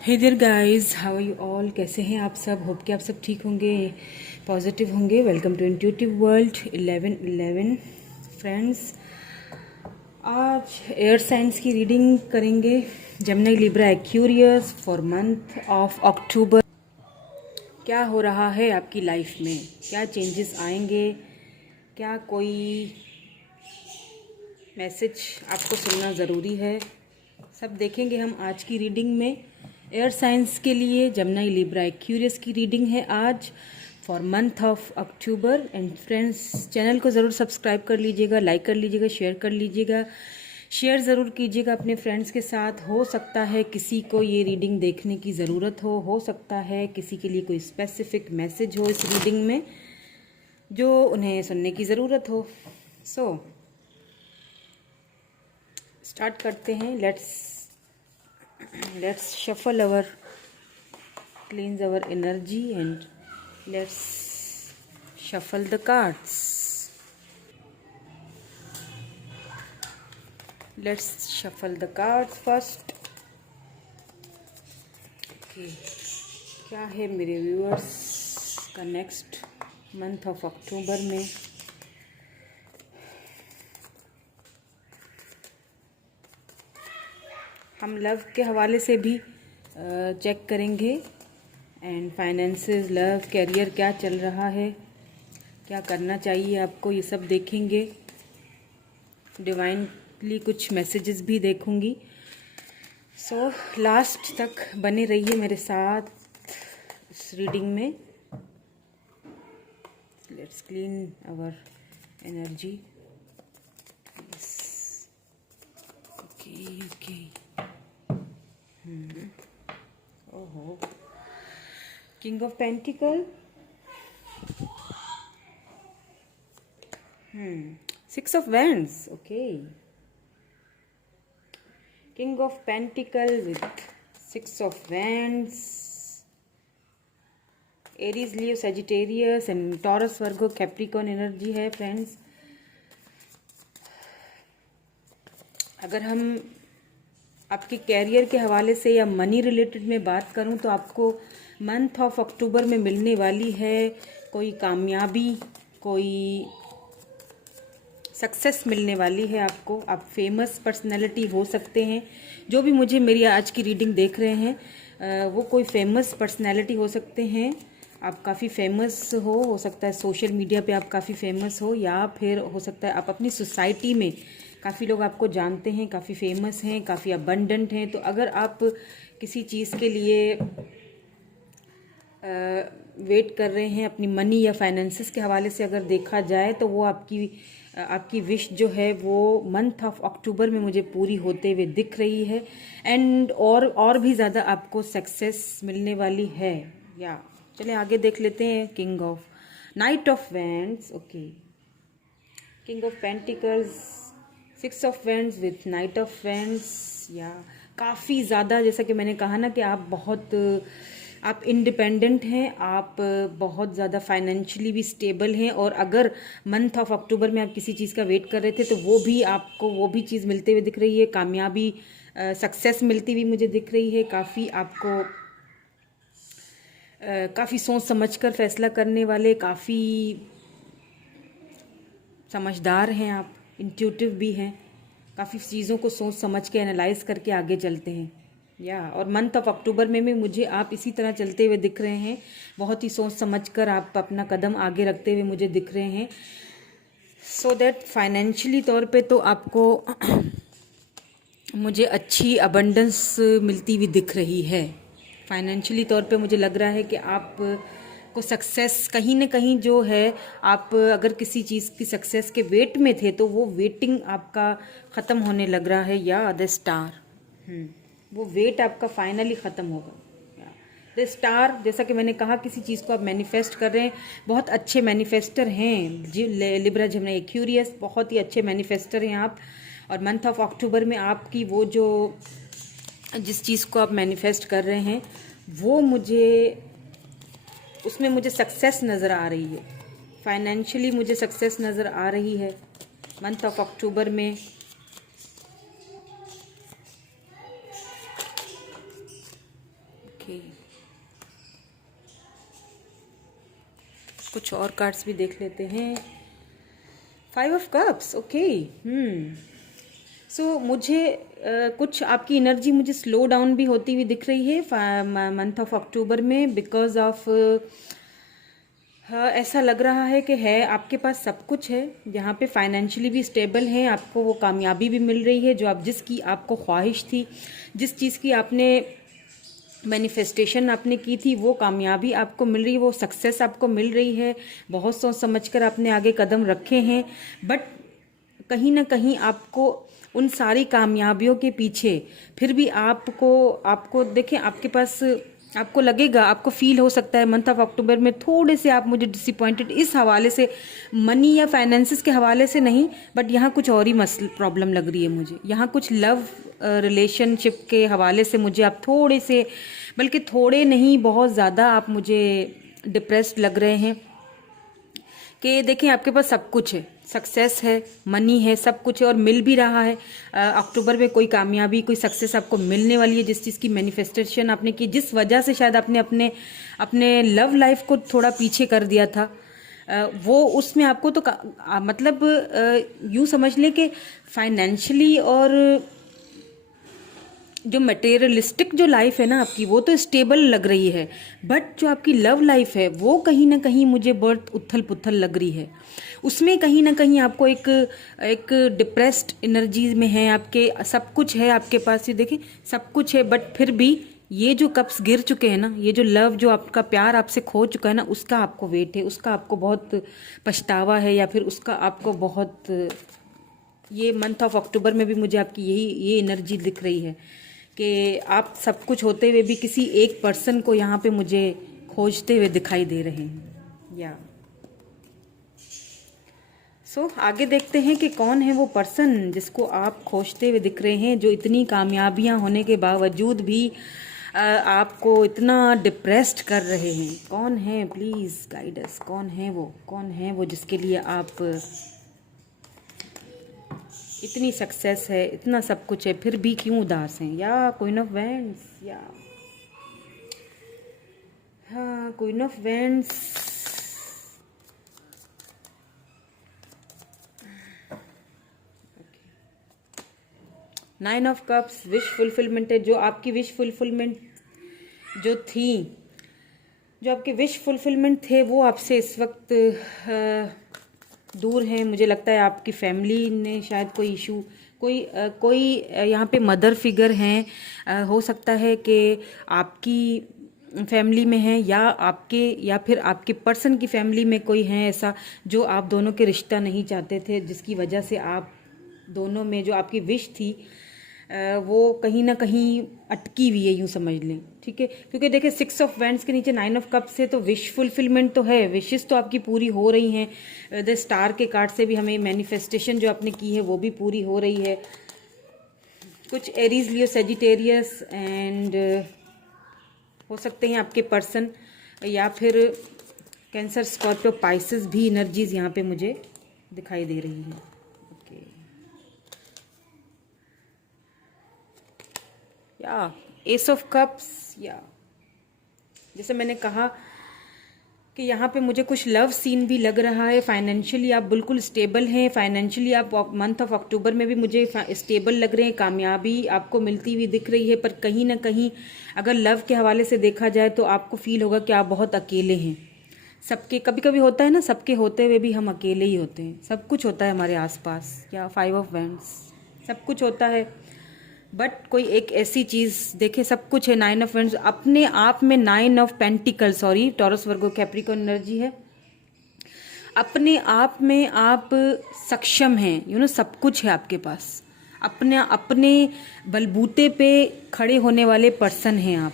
Hey there guys, how are you all? कैसे हैं आप सब? होप कि आप सब ठीक होंगे, पॉजिटिव होंगे। Welcome to intuitive world 1111 friends. आज एयर साइंस की रीडिंग करेंगे। Gemini Libra Aquarius for month of October. क्या हो रहा है आपकी लाइफ में? क्या चेंजेस आएंगे? क्या कोई मैसेज आपको सुनना ज़रूरी है? सब देखेंगे हम आज की रीडिंग में। एयर साइंस के लिए जेमिनी लिब्रा एक्वेरियस की रीडिंग है आज for month of October. And friends, channel को ज़रूर सब्सक्राइब कर लीजिएगा, लाइक कर लीजिएगा, शेयर कर लीजिएगा। शेयर ज़रूर कीजिएगा अपने फ्रेंड्स के साथ। हो सकता है किसी को ये रीडिंग देखने की ज़रूरत हो सकता है किसी के लिए कोई स्पेसिफिक मैसेज हो इस रीडिंग में जो उन्हें सुनने की ज़रूरत हो। सो स्टार्ट करते हैं। Let's shuffle our, cleanse our energy and let's shuffle the cards. Let's shuffle the cards first. Okay, क्या है मेरे व्यूअर्स का नेक्स्ट मंथ ऑफ अक्टूबर में? हम लव के हवाले से भी चेक करेंगे। एंड फाइनेंसेस, लव, कैरियर क्या चल रहा है, क्या करना चाहिए आपको, ये सब देखेंगे। डिवाइनली कुछ मैसेजेस भी देखूंगी। सो लास्ट तक बने रहिए मेरे साथ इस रीडिंग में। Let's clean our energy. Okay. ओहो, king of pentacles, 6 of wands. Okay, king of pentacle with 6 of wands. Aries, Leo, Sagittarius and taurus, Virgo, Capricorn energy है फ्रेंड्स। अगर हम आपके कैरियर के हवाले से या मनी रिलेटेड में बात करूं तो आपको मंथ ऑफ अक्टूबर में मिलने वाली है कोई कामयाबी, कोई सक्सेस मिलने वाली है आपको। आप फेमस पर्सनैलिटी हो सकते हैं। जो भी मुझे मेरी आज की रीडिंग देख रहे हैं वो कोई फेमस पर्सनैलिटी हो सकते हैं। आप काफ़ी फेमस हो सकता है सोशल मीडिया पे आप काफ़ी फेमस हो, या फिर हो सकता है आप अपनी सोसाइटी में काफ़ी लोग आपको जानते हैं, काफ़ी फेमस हैं, काफ़ी अबंडेंट हैं। तो अगर आप किसी चीज़ के लिए वेट कर रहे हैं अपनी मनी या फाइनेंसेस के हवाले से अगर देखा जाए तो वो आपकी विश जो है वो मंथ ऑफ अक्टूबर में मुझे पूरी होते हुए दिख रही है। एंड और भी ज़्यादा आपको सक्सेस मिलने वाली है। या चलिए आगे देख लेते हैं। King of night of wands. Okay, king of pentacles, 6 of wands with night of wands. या काफ़ी ज़्यादा, जैसा कि मैंने कहा ना कि आप इंडिपेंडेंट हैं, आप बहुत ज़्यादा फाइनेंशियली भी स्टेबल हैं। और अगर मंथ ऑफ अक्टूबर में आप किसी चीज़ का वेट कर रहे थे तो वो भी आपको वो भी चीज़ मिलते हुए दिख रही है। कामयाबी, सक्सेस मिलती हुई मुझे दिख रही है। काफ़ी आपको काफ़ी सोच समझकर फैसला करने वाले, काफ़ी समझदार हैं आप, इंट्यूटिव भी हैं, काफ़ी चीज़ों को सोच समझ के एनालाइज करके आगे चलते हैं। और मंथ ऑफ अक्टूबर में भी मुझे आप इसी तरह चलते हुए दिख रहे हैं। बहुत ही सोच समझकर आप अपना कदम आगे रखते हुए मुझे दिख रहे हैं। सो दैट फाइनेंशियली तौर पे तो आपको मुझे अच्छी अबंडेंस मिलती हुई दिख रही है। फाइनेंशियली तौर पे मुझे लग रहा है कि आप को सक्सेस कहीं ना कहीं जो है, आप अगर किसी चीज़ की सक्सेस के वेट में थे तो वो वेटिंग आपका ख़त्म होने लग रहा है। या द स्टार, वो वेट आपका फाइनली ख़त्म होगा। द स्टार, जैसा कि मैंने कहा, किसी चीज़ को आप मैनिफेस्ट कर रहे हैं। बहुत अच्छे मैनिफेस्टर हैं लिब्रा जेमिनी एक्वेरियस, बहुत ही अच्छे मैनिफेस्टर हैं आप। और मंथ ऑफ अक्टूबर में आपकी वो जो जिस चीज़ को आप मैनिफेस्ट कर रहे हैं वो उसमें मुझे सक्सेस नज़र आ रही है। फाइनेंशियली मुझे सक्सेस नज़र आ रही है मंथ ऑफ अक्टूबर में। ओके, कुछ और कार्ड्स भी देख लेते हैं। 5 ऑफ कप्स, ओके। सो मुझे कुछ आपकी एनर्जी मुझे स्लो डाउन भी होती हुई दिख रही है मंथ ऑफ अक्टूबर में, बिकॉज ऑफ ऐसा लग रहा है कि है आपके पास सब कुछ है, यहाँ पे फाइनेंशियली भी स्टेबल हैं, आपको वो कामयाबी भी मिल रही है जो आप जिसकी आपको ख्वाहिश थी, जिस चीज़ की आपने मैनिफेस्टेशन आपने की थी, वो कामयाबी आपको मिल रही है, वो सक्सेस आपको मिल रही है। बहुत सोच समझकर आपने आगे कदम रखे हैं, बट कहीं ना कहीं आपको उन सारी कामयाबियों के पीछे फिर भी आपको देखें, आपके पास आपको लगेगा, आपको फील हो सकता है मंथ ऑफ अक्टूबर में थोड़े से आप मुझे डिसअपॉइंटेड इस हवाले से, मनी या फाइनेंसिस के हवाले से नहीं, बट यहाँ कुछ और ही प्रॉब्लम लग रही है मुझे। यहाँ कुछ लव रिलेशनशिप के हवाले से मुझे आप थोड़े से, बल्कि थोड़े नहीं बहुत ज़्यादा आप मुझे डिप्रेस्ड लग रहे हैं कि देखें आपके पास सब कुछ है, सक्सेस है, मनी है, सब कुछ है और मिल भी रहा है। अक्टूबर में कोई कामयाबी, कोई सक्सेस आपको मिलने वाली है, जिस चीज़ की मैनिफेस्टेशन आपने की, जिस वजह से शायद आपने अपने लव लाइफ को थोड़ा पीछे कर दिया था, वो उसमें आपको तो मतलब यूँ समझ लें कि फाइनेंशियली और जो मटेरियलिस्टिक जो लाइफ है ना आपकी, वो तो स्टेबल लग रही है, बट जो आपकी लव लाइफ है वो कहीं ना कहीं मुझे बहुत उथल पुथल लग रही है। उसमें कहीं ना कहीं आपको एक डिप्रेस्ड एनर्जी में है, आपके सब कुछ है आपके पास, ये देखिए सब कुछ है, बट फिर भी ये जो कप्स गिर चुके हैं ना, ये जो लव, जो आपका प्यार आपसे खो चुका है ना, उसका आपको वेट है, उसका आपको बहुत पछतावा है, या फिर उसका आपको बहुत, ये मंथ ऑफ अक्टूबर में भी मुझे आपकी ये एनर्जी दिख रही है कि आप सब कुछ होते हुए भी किसी एक पर्सन को यहाँ पे मुझे खोजते हुए दिखाई दे रहे हैं। या आगे देखते हैं कि कौन है वो पर्सन जिसको आप खोजते हुए दिख रहे हैं, जो इतनी कामयाबियाँ होने के बावजूद भी आपको इतना डिप्रेस्ड कर रहे हैं। कौन है, प्लीज़ गाइड अस, कौन है वो जिसके लिए आप, इतनी सक्सेस है, इतना सब कुछ है, फिर भी क्यों उदास हैं? या क्वीन ऑफ वैंड्स, या हाँ queen of wands, 9 of cups, wish fulfilment है। जो आपकी विश फुलफिलमेंट जो थी, जो आपके विश फुलफिलमेंट थे, वो आपसे इस वक्त दूर हैं। मुझे लगता है आपकी फैमिली ने शायद कोई इशू, कोई यहाँ पे मदर फिगर हैं, हो सकता है कि आपकी फैमिली में है, या फिर आपके पर्सन की फैमिली में कोई है ऐसा जो आप दोनों के रिश्ता नहीं चाहते थे, जिसकी वजह से आप दोनों में जो आपकी विश थी वो कहीं ना कहीं अटकी हुई है, यूँ समझ लें, ठीक है। क्योंकि देखिए 6 ऑफ वैंड्स के नीचे 9 ऑफ कप्स है, तो विश फुलफिलमेंट तो है, विशेस तो आपकी पूरी हो रही हैं। द स्टार के कार्ड से भी हमें मैनिफेस्टेशन जो आपने की है वो भी पूरी हो रही है। कुछ एरीज, लियो, सेजिटेरियस एंड हो सकते हैं आपके पर्सन, या फिर कैंसर, स्कॉर्पियो, पाइसेस भी एनर्जीज यहाँ पे मुझे दिखाई दे रही हैं। या एस ऑफ कप्स, या जैसे मैंने कहा कि यहाँ पे मुझे कुछ लव सीन भी लग रहा है। फाइनेंशियली आप बिल्कुल स्टेबल हैं, फाइनेंशियली आप मंथ ऑफ अक्टूबर में भी मुझे स्टेबल लग रहे हैं, कामयाबी आपको मिलती हुई दिख रही है। पर कहीं ना कहीं अगर लव के हवाले से देखा जाए तो आपको फील होगा कि आप बहुत अकेले हैं। सबके कभी कभी होता है ना, सबके होते हुए भी हम अकेले ही होते हैं। सब कुछ होता है हमारे आसपास, या 5 ऑफ वैंड्स, सब कुछ होता है, बट कोई एक ऐसी चीज़ देखे, सब कुछ है। 9 ऑफ वैंड्स अपने आप में, 9 of pentacle, sorry, taurus, Virgo, Capricorn energy है। अपने आप में आप सक्षम हैं, सब कुछ है आपके पास, अपने बलबूते पे खड़े होने वाले पर्सन हैं आप,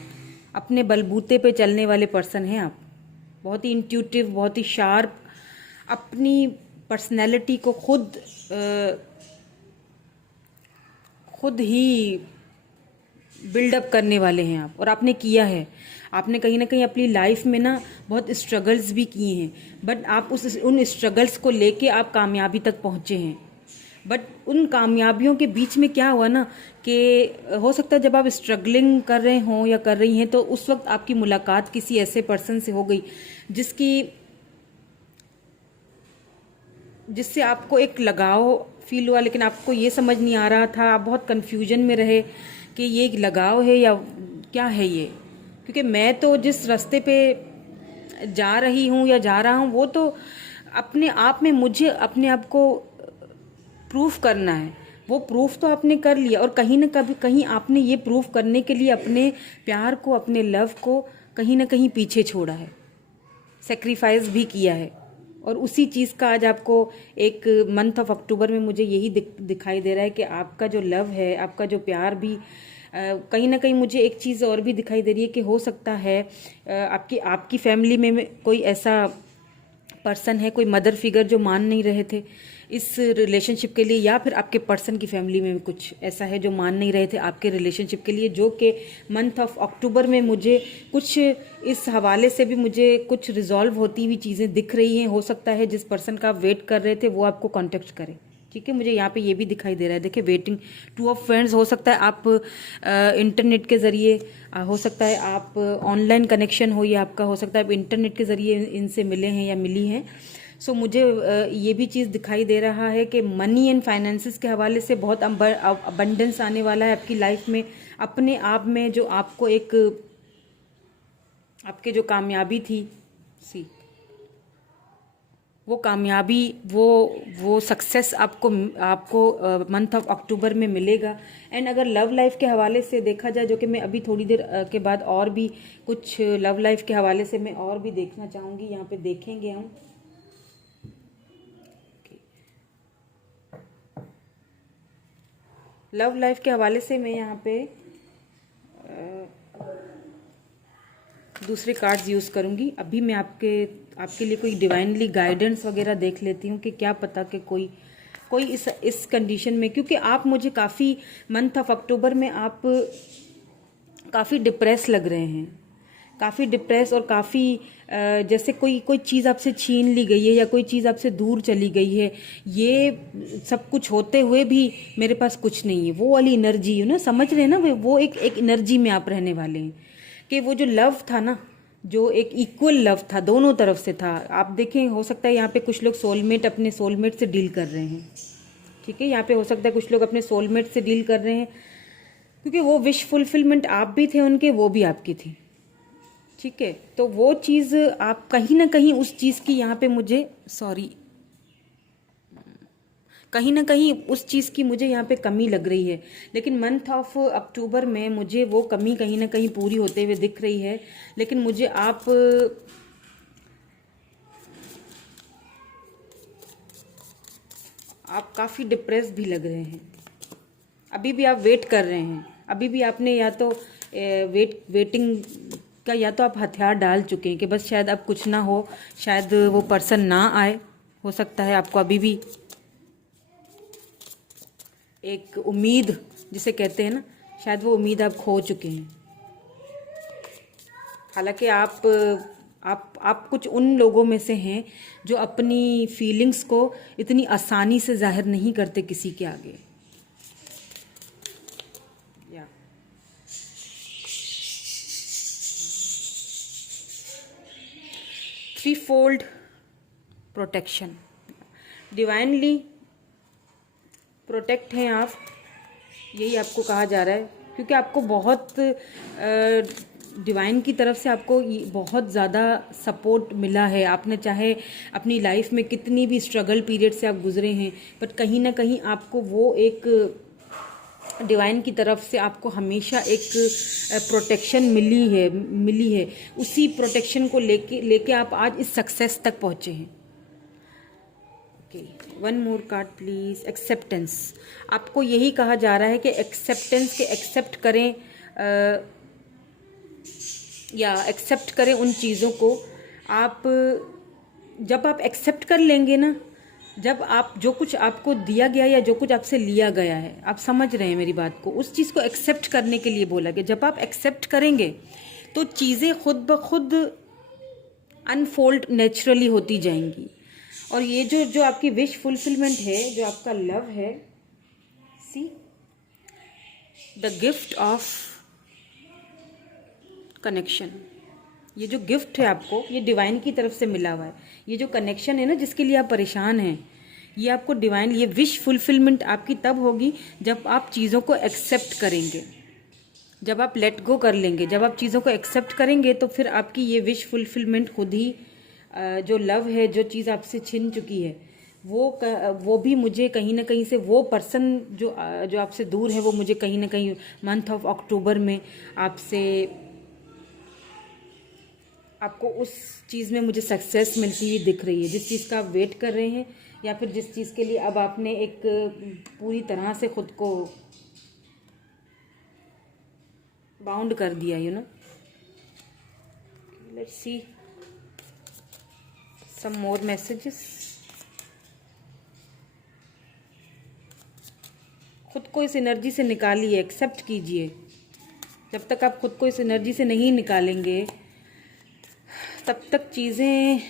अपने बलबूते पे चलने वाले पर्सन हैं आप, बहुत ही इंट्यूटिव, बहुत ही शार्प, अपनी पर्सनैलिटी को खुद ही बिल्डअप करने वाले हैं आप, और आपने किया है। आपने कहीं ना कहीं अपनी लाइफ में ना बहुत स्ट्रगल्स भी किए हैं, बट आप उन स्ट्रगल्स को लेके आप कामयाबी तक पहुँचे हैं। बट उन कामयाबियों के बीच में क्या हुआ ना कि हो सकता है जब आप स्ट्रगलिंग कर रहे हों या कर रही हैं तो उस वक्त आपकी मुलाकात किसी ऐसे पर्सन से हो गई जिससे आपको एक लगाव फील हुआ, लेकिन आपको ये समझ नहीं आ रहा था, आप बहुत कन्फ्यूजन में रहे कि ये एक लगाव है या क्या है ये। क्योंकि मैं तो जिस रास्ते पे जा रही हूँ या जा रहा हूँ वो तो अपने आप में मुझे अपने आप को प्रूफ करना है, वो प्रूफ तो आपने कर लिया और कहीं ना कहीं आपने ये प्रूफ करने के लिए अपने प्यार को, अपने लव को कहीं ना कहीं पीछे छोड़ा है, सेक्रीफाइस भी किया है। और उसी चीज़ का आज आपको एक मंथ ऑफ अक्टूबर में मुझे यही दिखाई दे रहा है कि आपका जो लव है, आपका जो प्यार भी कहीं ना कहीं मुझे एक चीज़ और भी दिखाई दे रही है कि हो सकता है आपकी फैमिली में कोई ऐसा पर्सन है, कोई मदर फिगर जो मान नहीं रहे थे इस रिलेशनशिप के लिए, या फिर आपके पर्सन की फैमिली में कुछ ऐसा है जो मान नहीं रहे थे आपके रिलेशनशिप के लिए, जो कि मंथ ऑफ अक्टूबर में मुझे कुछ इस हवाले से भी मुझे कुछ रिजॉल्व होती हुई चीज़ें दिख रही हैं। हो सकता है जिस पर्सन का आप वेट कर रहे थे वो आपको कॉन्टेक्ट करे, ठीक है। मुझे यहाँ पे ये भी दिखाई दे रहा है, देखिए वेटिंग, टू ऑफ फ्रेंड्स। हो सकता है आप इंटरनेट के ज़रिए, हो सकता है आप ऑनलाइन कनेक्शन हो, या आपका हो सकता है आप इंटरनेट के ज़रिए इनसे मिले हैं या मिली हैं। सो मुझे ये भी चीज़ दिखाई दे रहा है कि मनी एंड फाइनेंसेस के हवाले से बहुत अबंडेंस आने वाला है आपकी लाइफ में। अपने आप में जो आपको एक आपके जो कामयाबी थी वो कामयाबी, वो सक्सेस आपको मंथ ऑफ अक्टूबर में मिलेगा। एंड अगर लव लाइफ के हवाले से देखा जाए, जो कि मैं अभी थोड़ी देर के बाद और भी कुछ लव लाइफ के हवाले से मैं और भी देखना चाहूँगी, यहाँ पे देखेंगे हम। लव लाइफ के हवाले से मैं यहाँ पे दूसरे कार्ड्स यूज़ करूँगी। अभी मैं आपके लिए कोई डिवाइनली गाइडेंस वगैरह देख लेती हूँ कि क्या पता कि कोई इस कंडीशन में, क्योंकि आप मुझे काफ़ी मंथ ऑफ अक्टूबर में आप काफ़ी डिप्रेस लग रहे हैं, काफ़ी डिप्रेस और काफ़ी जैसे कोई चीज़ आपसे छीन ली गई है या कोई चीज़ आपसे दूर चली गई है। ये सब कुछ होते हुए भी मेरे पास कुछ नहीं है, वो वाली एनर्जी ना, समझ रहे हैं ना, वो एक एनर्जी में आप रहने वाले हैं कि वो जो लव था ना, जो एक इक्वल लव था, दोनों तरफ से था। आप देखें, हो सकता है यहाँ पे कुछ लोग सोलमेट अपने सोलमेट से डील कर रहे हैं, ठीक है। यहाँ पे हो सकता है कुछ लोग अपने सोलमेट से डील कर रहे हैं, क्योंकि वो विश फुलफिलमेंट आप भी थे उनके, वो भी आपकी थी, ठीक है। तो वो चीज़ आप कहीं ना कहीं उस चीज़ की यहाँ पे मुझे कहीं ना कहीं उस चीज़ की मुझे यहाँ पे कमी लग रही है, लेकिन मंथ ऑफ अक्टूबर में मुझे वो कमी कहीं ना कहीं पूरी होते हुए दिख रही है। लेकिन मुझे आप काफ़ी डिप्रेस भी लग रहे हैं, अभी भी आप वेट कर रहे हैं, अभी भी आपने या तो वेटिंग का या तो आप हथियार डाल चुके हैं कि बस शायद अब कुछ ना हो, शायद वो पर्सन ना आए। हो सकता है आपको अभी भी एक उम्मीद जिसे कहते हैं ना, शायद वो उम्मीद आप खो चुके हैं। हालांकि आप कुछ उन लोगों में से हैं जो अपनी फीलिंग्स को इतनी आसानी से जाहिर नहीं करते किसी के आगे। Three fold protection, divinely protect हैं आप, यही आपको कहा जा रहा है, क्योंकि आपको बहुत डिवाइन की तरफ से आपको बहुत ज़्यादा सपोर्ट मिला है। आपने चाहे अपनी लाइफ में कितनी भी स्ट्रगल पीरियड से आप गुजरे हैं, बट कहीं ना कहीं आपको वो एक डिवाइन की तरफ से आपको हमेशा एक प्रोटेक्शन मिली है। उसी प्रोटेक्शन को लेके आप आज इस सक्सेस तक पहुँचे हैं। One more card please, acceptance. आपको यही कहा जा रहा है कि एक्सेप्टेंस के एक्सेप्ट करें या एक्सेप्ट करें उन चीज़ों को। आप जब आप एक्सेप्ट कर लेंगे ना, जब आप जो कुछ आपको दिया गया या जो कुछ आपसे लिया गया है, आप समझ रहे हैं मेरी बात को, उस चीज़ को एक्सेप्ट करने के लिए बोला गया। जब आप एक्सेप्ट करेंगे तो चीज़ें खुद ब खुद अनफोल्ड नेचुरली होती जाएंगी। और ये जो जो आपकी विश फुलफिलमेंट है, जो आपका लव है, see the gift of connection, ये जो गिफ्ट है आपको, ये डिवाइन की तरफ से मिला हुआ है। ये जो कनेक्शन है ना, जिसके लिए आप परेशान हैं, ये आपको डिवाइन, ये विश फुलफिलमेंट आपकी तब होगी जब आप चीज़ों को एक्सेप्ट करेंगे, जब आप लेट गो कर लेंगे, जब आप चीज़ों को एक्सेप्ट करेंगे तो फिर आपकी ये विश फुलफिलमेंट खुद ही, जो लव है, जो चीज़ आपसे छिन चुकी है, वो भी मुझे कहीं ना कहीं से, वो पर्सन जो आपसे दूर है, वो मुझे कहीं ना कहीं मंथ ऑफ अक्टूबर में आपको उस चीज़ में मुझे सक्सेस मिलती हुई दिख रही है, जिस चीज़ का आप वेट कर रहे हैं, या फिर जिस चीज़ के लिए अब आपने एक पूरी तरह से खुद को बाउंड कर दिया, you know. Let's see some more messages. खुद को इस एनर्जी से निकालिए, एक्सेप्ट कीजिए। जब तक आप खुद को इस एनर्जी से नहीं निकालेंगे तब तक चीज़ें,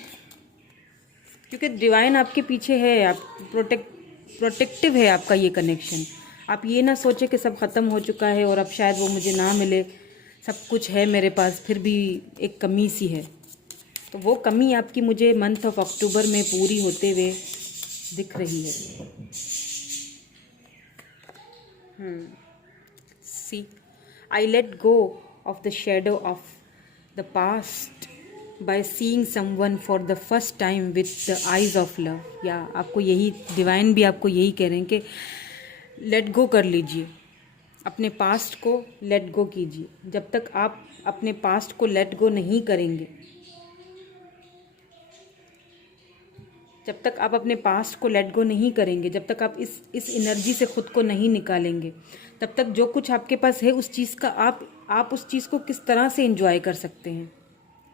क्योंकि डिवाइन आपके पीछे है, आप प्रोटेक्टिव है आपका ये कनेक्शन। आप ये ना सोचे कि सब ख़त्म हो चुका है और अब शायद वो मुझे ना मिले, सब कुछ है मेरे पास, फिर भी एक कमी सी है। तो वो कमी आपकी मुझे मंथ ऑफ अक्टूबर में पूरी होते हुए दिख रही है। See I let go of the shadow of the past by seeing someone for the first time with the eyes of love। या आपको यही डिवाइन भी आपको यही कह रहे हैं कि लेट गो कर लीजिए, अपने पास्ट को लेट गो कीजिए। जब तक आप अपने पास्ट को लेट गो नहीं करेंगे, जब तक आप अपने पास्ट को लेट गो नहीं करेंगे, जब तक आप इस एनर्जी से खुद को नहीं निकालेंगे, तब तक जो कुछ आपके पास है उस चीज़ का आप उस चीज़ को किस तरह से एंजॉय कर सकते हैं,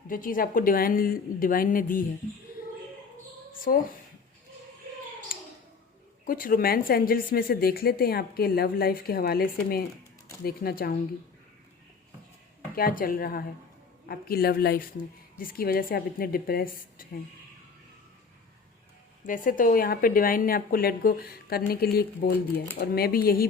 जो चीज़ आपको डिवाइन ने दी है। सो कुछ रोमांस एंजल्स में से देख लेते हैं, आपके लव लाइफ के हवाले से मैं देखना चाहूँगी क्या चल रहा है आपकी लव लाइफ में, जिसकी वजह से आप इतने डिप्रेस्ड हैं। वैसे तो यहाँ पे डिवाइन ने आपको लेट गो करने के लिए बोल दिया है, और मैं भी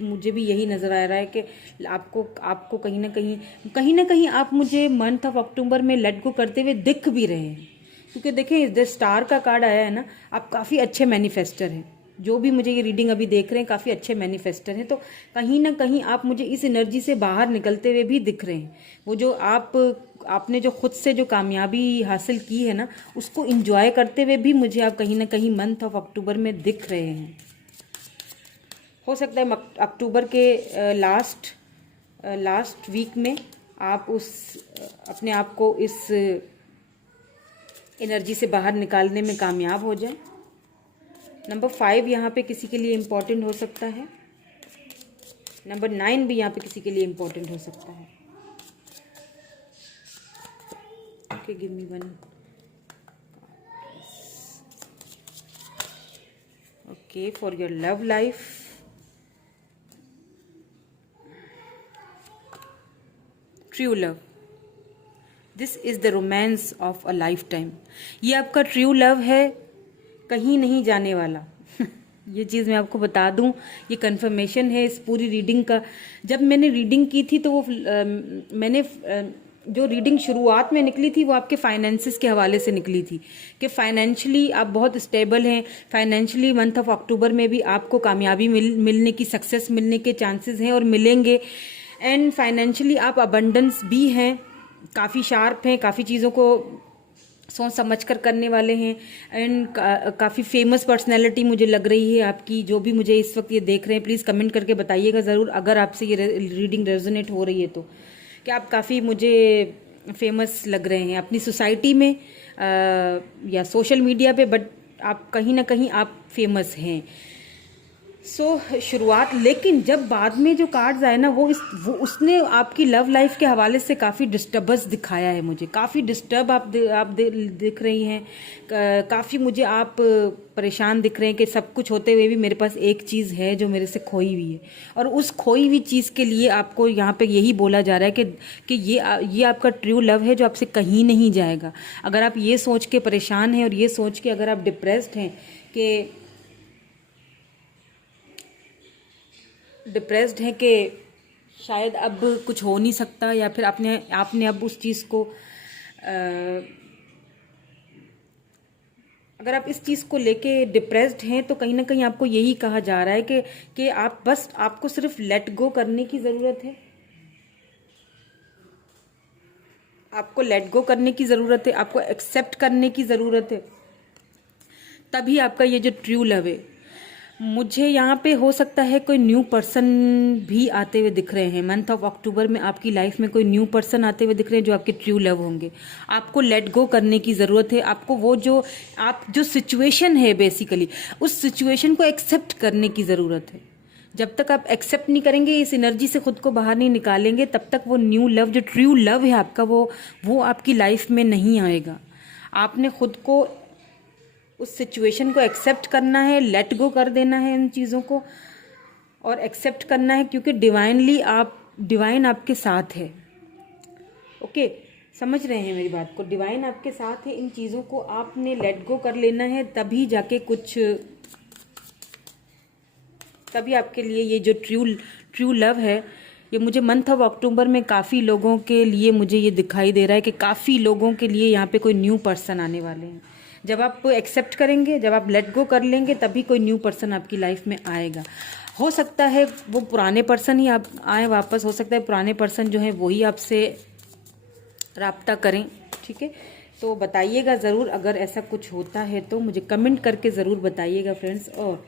मुझे भी यही नज़र आ रहा है कि आपको कहीं ना कहीं आप मुझे मंथ ऑफ अक्टूबर में लेट गो करते हुए दिख भी रहे हैं। क्योंकि देखें, द स्टार का कार्ड आया है ना, आप काफ़ी अच्छे मैनिफेस्टर हैं। जो भी मुझे ये रीडिंग अभी देख रहे हैं काफ़ी अच्छे मैनिफेस्टर हैं। तो कहीं ना कहीं आप मुझे इस एनर्जी से बाहर निकलते हुए भी दिख रहे हैं। वो जो आपने जो खुद से जो कामयाबी हासिल की है ना, उसको इंजॉय करते हुए भी मुझे आप कहीं ना कहीं मंथ ऑफ अक्टूबर में दिख रहे हैं। हो सकता है अक्टूबर के लास्ट वीक में आप अपने आप को इस एनर्जी से बाहर निकालने में कामयाब हो जाए। नंबर 5 यहाँ पे किसी के लिए इम्पोर्टेंट हो सकता है। नंबर 9 भी यहाँ पे किसी के लिए इम्पोर्टेंट हो सकता है। Okay, give me 1। Okay, for your love life, true love, this is the romance of a life time. ये आपका ट्रू लव है, कहीं नहीं जाने वाला। ये चीज़ मैं आपको बता दूं, ये कंफर्मेशन है इस पूरी रीडिंग का। जब मैंने रीडिंग की थी तो मैंने जो रीडिंग शुरुआत में निकली थी वो आपके फाइनेंसिस के हवाले से निकली थी कि फाइनेंशियली आप बहुत स्टेबल हैं। फाइनेंशियली मंथ ऑफ अक्टूबर में भी आपको कामयाबी मिलने की, सक्सेस मिलने के चांसेस हैं और मिलेंगे। एंड फाइनेंशियली आप अबंडेंस भी हैं, काफ़ी शार्प हैं, काफ़ी चीज़ों को सोच समझ कर करने वाले हैं। एंड काफ़ी फेमस पर्सनैलिटी मुझे लग रही है आपकी। जो भी मुझे इस वक्त ये देख रहे हैं, प्लीज़ कमेंट करके बताइएगा ज़रूर, अगर आपसे ये रीडिंग रेजोनेट हो रही है तो, कि आप काफ़ी मुझे फेमस लग रहे हैं अपनी सोसाइटी में या सोशल मीडिया पे, बट आप कहीं ना कहीं आप फेमस हैं। शुरुआत, लेकिन जब बाद में जो कार्ड्स आए ना, वो उसने आपकी लव लाइफ के हवाले से काफ़ी डिस्टर्बेंस दिखाया है मुझे। काफ़ी डिस्टर्ब दिख रही हैं, काफ़ी मुझे आप परेशान दिख रहे हैं कि सब कुछ होते हुए भी मेरे पास एक चीज़ है जो मेरे से खोई हुई है, और उस खोई हुई चीज़ के लिए आपको यहाँ पे यही बोला जा रहा है कि ये आपका ट्रू लव है जो आपसे कहीं नहीं जाएगा। अगर आप ये सोच के परेशान हैं और ये सोच के अगर आप डिप्रेस्ड हैं कि शायद अब कुछ हो नहीं सकता, या फिर आपने अब उस चीज़ को अगर आप इस चीज़ को लेके डिप्रेस्ड हैं, तो कहीं ना कहीं आपको यही कहा जा रहा है कि आपको सिर्फ लेट गो करने की ज़रूरत है। आपको लेट गो करने की ज़रूरत है, आपको एक्सेप्ट करने की ज़रूरत है, तभी आपका ये जो ट्रू लव है। मुझे यहाँ पे हो सकता है कोई न्यू पर्सन भी आते हुए दिख रहे हैं। मंथ ऑफ अक्टूबर में आपकी लाइफ में कोई न्यू पर्सन आते हुए दिख रहे हैं जो आपके ट्रू लव होंगे। आपको लेट गो करने की ज़रूरत है। आपको वो जो सिचुएशन है, बेसिकली उस सिचुएशन को एक्सेप्ट करने की ज़रूरत है। जब तक आप एक्सेप्ट नहीं करेंगे, इस एनर्जी से खुद को बाहर नहीं निकालेंगे, तब तक वो न्यू लव, जो ट्रू लव है आपका, वो आपकी लाइफ में नहीं आएगा। आपने खुद को उस सिचुएशन को एक्सेप्ट करना है, लेट गो कर देना है इन चीज़ों को, और एक्सेप्ट करना है, क्योंकि डिवाइन आपके साथ है। ओके, समझ रहे हैं मेरी बात को? डिवाइन आपके साथ है। इन चीज़ों को आपने लेट गो कर लेना है, तभी जाके तभी आपके लिए ये जो ट्रू लव है, ये मुझे मंथ ऑफ अक्टूबर में काफ़ी लोगों के लिए मुझे ये दिखाई दे रहा है कि काफ़ी लोगों के लिए यहाँ पे कोई न्यू पर्सन आने वाले हैं। जब आप एक्सेप्ट करेंगे, जब आप लेट गो कर लेंगे, तभी कोई न्यू पर्सन आपकी लाइफ में आएगा। हो सकता है वो पुराने पर्सन ही आप आए वापस, हो सकता है पुराने पर्सन जो है वही आपसे राब्ता करें। ठीक है, तो बताइएगा ज़रूर अगर ऐसा कुछ होता है तो मुझे कमेंट करके ज़रूर बताइएगा फ्रेंड्स। और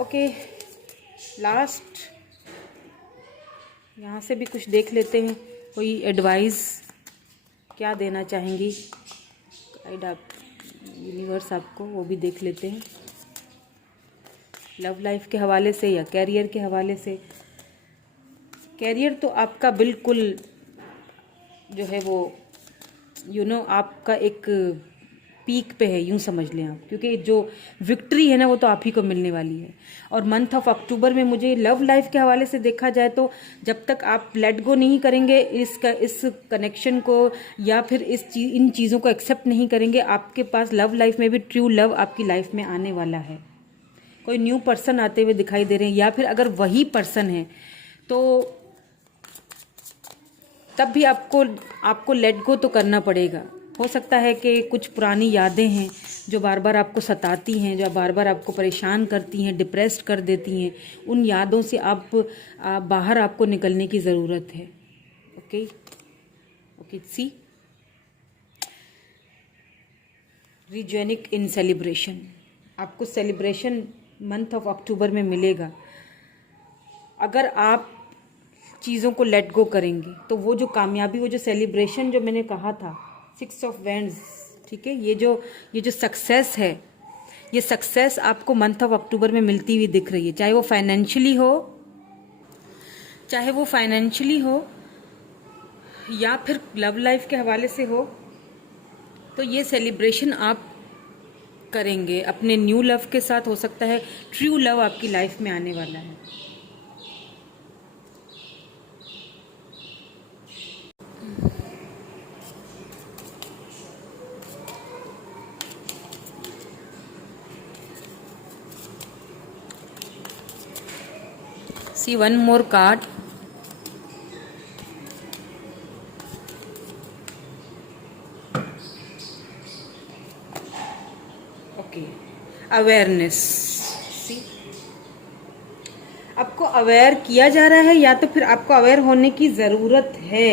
ओके, लास्ट यहाँ से भी कुछ देख लेते हैं, कोई एडवाइस क्या देना चाहेंगी गाइड आप, यूनिवर्स आपको, वो भी देख लेते हैं। लव लाइफ के हवाले से या कैरियर के हवाले से। कैरियर तो आपका बिल्कुल जो है वो आपका एक पीक पे है, यूं समझ लें आप, क्योंकि जो विक्ट्री है ना वो तो आप ही को मिलने वाली है। और मंथ ऑफ अक्टूबर में मुझे लव लाइफ के हवाले से देखा जाए तो जब तक आप लेट गो नहीं करेंगे इस कनेक्शन को, या फिर इन चीज़ों को एक्सेप्ट नहीं करेंगे, आपके पास लव लाइफ में भी ट्रू लव आपकी लाइफ में आने वाला है। कोई न्यू पर्सन आते हुए दिखाई दे रहे हैं, या फिर अगर वही पर्सन है तो तब भी आपको लेट गो तो करना पड़ेगा। हो सकता है कि कुछ पुरानी यादें हैं जो बार बार आपको सताती हैं, जो बार बार आपको परेशान करती हैं, डिप्रेस्ड कर देती हैं, उन यादों से बाहर आपको निकलने की ज़रूरत है। ओके, सी रीजॉइनिंग इन सेलिब्रेशन, आपको सेलिब्रेशन मंथ ऑफ अक्टूबर में मिलेगा। अगर आप चीज़ों को लेट गो करेंगे तो वो जो कामयाबी, वो जो सेलिब्रेशन जो मैंने कहा था, 6 ऑफ वैंड्स, ठीक है, ये जो सक्सेस है, ये सक्सेस आपको मंथ ऑफ अक्टूबर में मिलती हुई दिख रही है। चाहे वो फाइनेंशियली हो या फिर लव लाइफ के हवाले से हो, तो ये सेलिब्रेशन आप करेंगे अपने न्यू लव के साथ। हो सकता है ट्रू लव आपकी लाइफ में आने वाला है। See one more card. Okay, awareness. See, आपको अवेयर किया जा रहा है, या तो फिर आपको अवेयर होने की ज़रूरत है,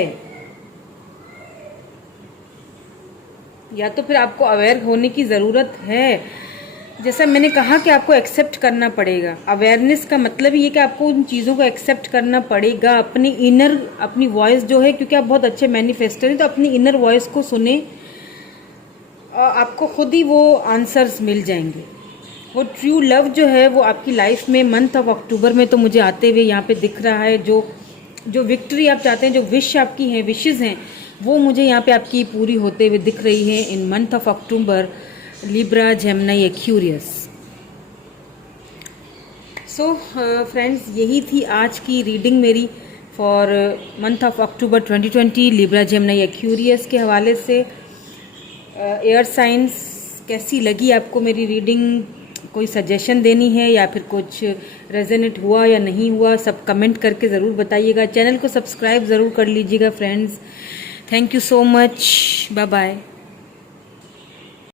या तो फिर आपको अवेयर होने की ज़रूरत है। जैसा मैंने कहा कि आपको एक्सेप्ट करना पड़ेगा। अवेयरनेस का मतलब ये कि आपको उन चीज़ों को एक्सेप्ट करना पड़ेगा। अपनी वॉइस जो है, क्योंकि आप बहुत अच्छे मैनिफेस्टर हैं, तो अपनी इनर वॉइस को सुने, आपको खुद ही वो आंसर्स मिल जाएंगे। वो ट्रू लव जो है वो आपकी लाइफ में मंथ ऑफ अक्टूबर में तो मुझे आते हुए यहाँ पे दिख रहा है। जो विक्ट्री आप चाहते हैं, जो विश आपकी हैं, विशेज़ हैं, वो मुझे यहाँ पे आपकी पूरी होते हुए दिख रही है इन month of October, Libra, Gemini, Aquarius. So friends, यही थी आज की रीडिंग मेरी for month of October 2020, Libra, Gemini, Aquarius के हवाले से। एयर साइंस कैसी लगी आपको मेरी रीडिंग? कोई सजेशन देनी है या फिर कुछ रेजोनेट हुआ या नहीं हुआ, सब कमेंट करके ज़रूर बताइएगा। चैनल को सब्सक्राइब ज़रूर कर लीजिएगा friends. Thank you so much, bye bye.